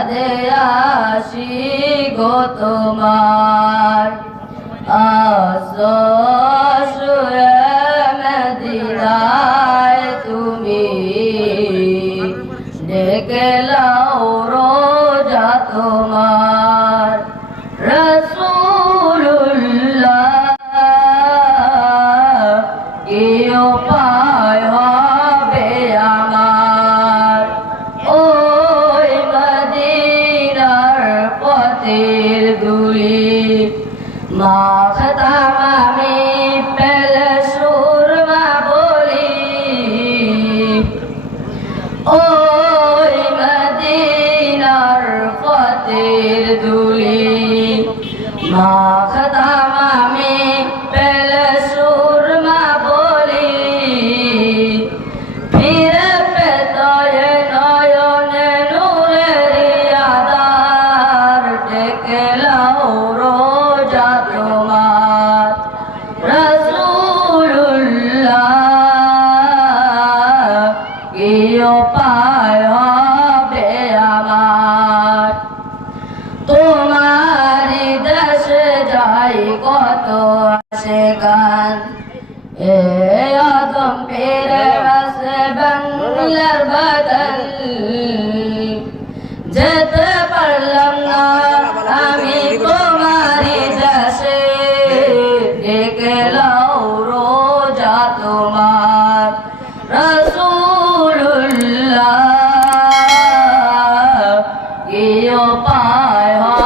কাদে আসি গো তোমার। আসো শুয়ে মদিনায় তুমি দেখলাও রোজা তোমার। রসুল্লাহ কি উপায় পথের দুলি মাখতাম আমি পেল সুরমা বলি। ওই তোমার রসুল্লাহ কি উপায় হবে আমার। তোমারি দেশে যাই কত আসে গান, এ আদম পেরে বাংলার বদল। অপায়